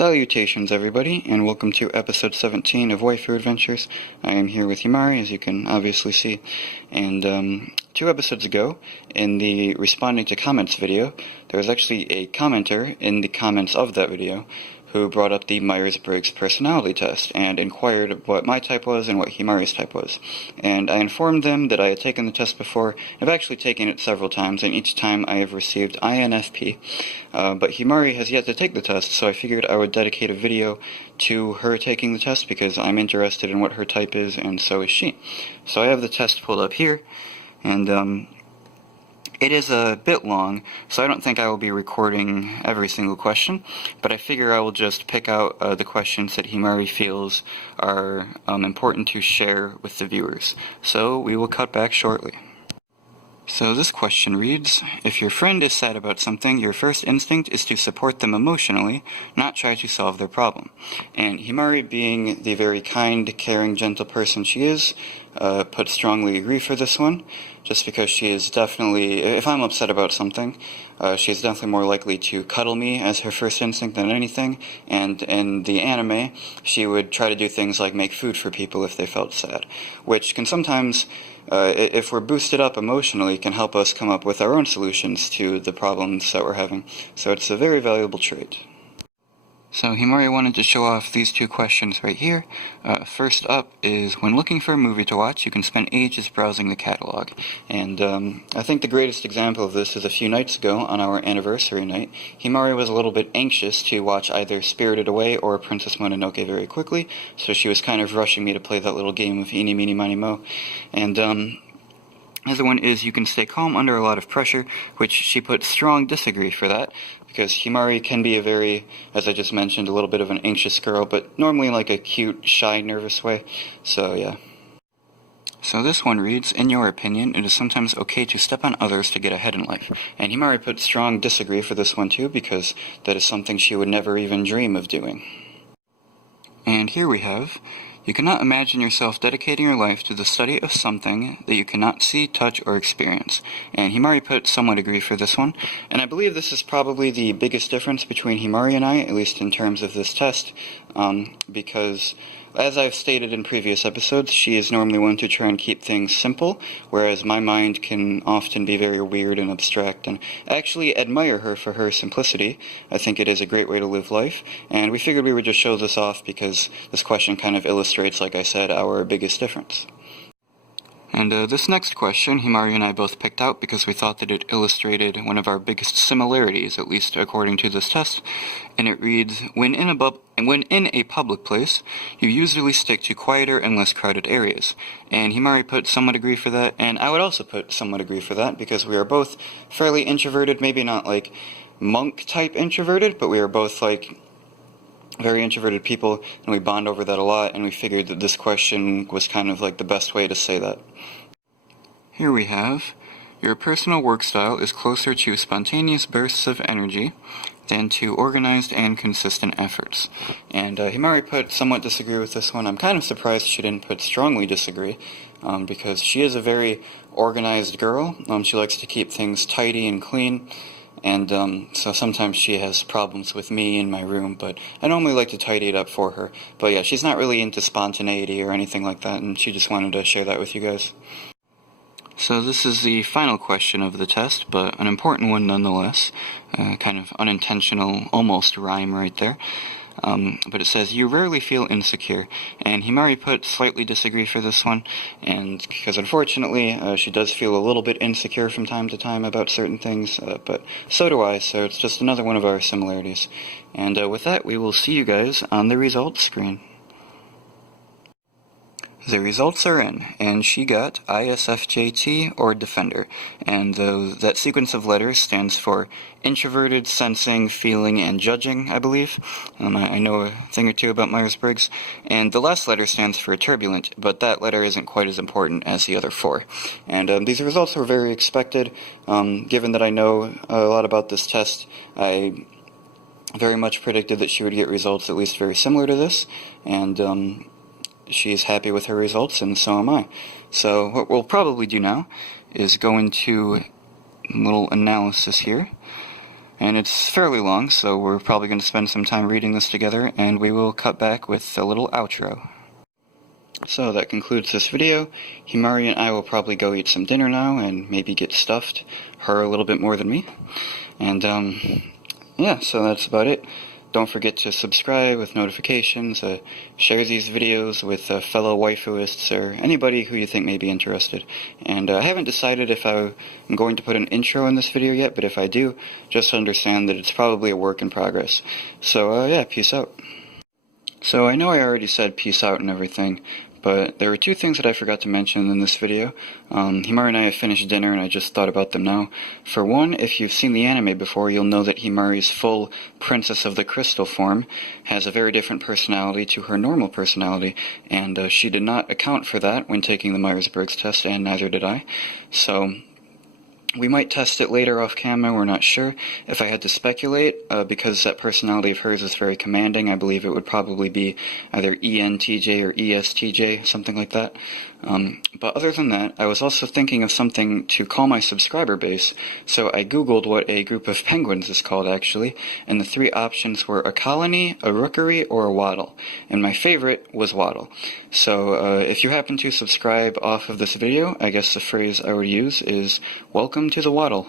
Salutations everybody, and welcome to episode 17 of Waifu Adventures. I am here with Himari, as you can obviously see, and 2 episodes ago, in the responding to comments video, there was actually a commenter in the comments of that video who brought up the Myers-Briggs personality test and inquired what my type was and what Himari's type was. And I informed them that I had taken the test before. I've actually taken it several times, and each time I have received INFP. But Himari has yet to take the test, so I figured I would dedicate a video to her taking the test because I'm interested in what her type is, and so is she. So I have the test pulled up here, and it is a bit long, so I don't think I will be recording every single question, but I figure I will just pick out the questions that Himari feels are important to share with the viewers. So we will cut back shortly. So this question reads, if your friend is sad about something, your first instinct is to support them emotionally, not try to solve their problem. And Himari, being the very kind, caring, gentle person she is, put strongly agree for this one, just because she is definitely, if I'm upset about something, she is definitely more likely to cuddle me as her first instinct than anything, and in the anime, she would try to do things like make food for people if they felt sad, which can sometimes, if we're boosted up emotionally, can help us come up with our own solutions to the problems that we're having. So it's a very valuable trait. So Himari wanted to show off these 2 questions right here. First up is, when looking for a movie to watch, you can spend ages browsing the catalog. And I think the greatest example of this is a few nights ago on our anniversary night. Himari was a little bit anxious to watch either Spirited Away or Princess Mononoke very quickly, so she was kind of rushing me to play that little game of Eeny, Meeny, Miny, Mo. And the other one is, you can stay calm under a lot of pressure, which she put strong disagree for that, because Himari can be a very, as I just mentioned, a little bit of an anxious girl, but normally in like a cute, shy, nervous way, so yeah. So this one reads, in your opinion, it is sometimes okay to step on others to get ahead in life. And Himari put strong disagree for this one too, because that is something she would never even dream of doing. And here we have, you cannot imagine yourself dedicating your life to the study of something that you cannot see, touch, or experience. And Himari put somewhat agree for this one. And I believe this is probably the biggest difference between Himari and I, at least in terms of this test, because as I've stated in previous episodes, she is normally one to try and keep things simple, whereas my mind can often be very weird and abstract, and I actually admire her for her simplicity. I think it is a great way to live life, and we figured we would just show this off because this question kind of illustrates, like I said, our biggest difference. And this next question, Himari and I both picked out because we thought that it illustrated one of our biggest similarities, at least according to this test, and it reads, when in a public place, you usually stick to quieter and less crowded areas. And Himari put somewhat agree for that, and I would also put somewhat agree for that, because we are both fairly introverted, maybe not like monk-type introverted, but we are both like very introverted people, and we bond over that a lot, and we figured that this question was kind of like the best way to say that. Here we have, your personal work style is closer to spontaneous bursts of energy than to organized and consistent efforts. And Himari put somewhat disagree with this one. I'm kind of surprised she didn't put strongly disagree, because she is a very organized girl. She likes to keep things tidy and clean. And so sometimes she has problems with me in my room, but I normally like to tidy it up for her. But yeah, she's not really into spontaneity or anything like that, and she just wanted to share that with you guys. So this is the final question of the test, but an important one nonetheless. Kind of unintentional, almost rhyme right there. But it says, you rarely feel insecure, and Himari put slightly disagree for this one, and because unfortunately she does feel a little bit insecure from time to time about certain things, but so do I, so it's just another one of our similarities. And with that, we will see you guys on the results screen. The results are in, and she got ISFJT, or Defender, and that sequence of letters stands for Introverted, Sensing, Feeling, and Judging, I believe. I know a thing or two about Myers-Briggs, and the last letter stands for Turbulent, but that letter isn't quite as important as the other 4. And these results were very expected. Given that I know a lot about this test, I very much predicted that she would get results at least very similar to this, and she's happy with her results, and so am I. So what we'll probably do now is go into a little analysis here. and it's fairly long, so we're probably going to spend some time reading this together, and we will cut back with a little outro. So that concludes this video. Himari and I will probably go eat some dinner now, and maybe get stuffed, her a little bit more than me. And, yeah, so that's about it. Don't forget to subscribe with notifications, share these videos with fellow waifuists or anybody who you think may be interested. And I haven't decided if I'm going to put an intro in this video yet, but if I do, just understand that it's probably a work in progress. So, yeah, peace out. So I know I already said peace out and everything, but there were two things that I forgot to mention in this video. Himari and I have finished dinner and I just thought about them now. For one, if you've seen the anime before, you'll know that Himari's full Princess of the Crystal form has a very different personality to her normal personality, and she did not account for that when taking the Myers-Briggs test, and neither did I. So we might test it later off camera, we're not sure. If I had to speculate, because that personality of hers is very commanding, I believe it would probably be either ENTJ or ESTJ, something like that. But other than that, I was also thinking of something to call my subscriber base, so I googled what a group of penguins is called actually, and the three options were a colony, a rookery, or a waddle, and my favorite was waddle. So if you happen to subscribe off of this video, I guess the phrase I would use is, welcome to the waddle.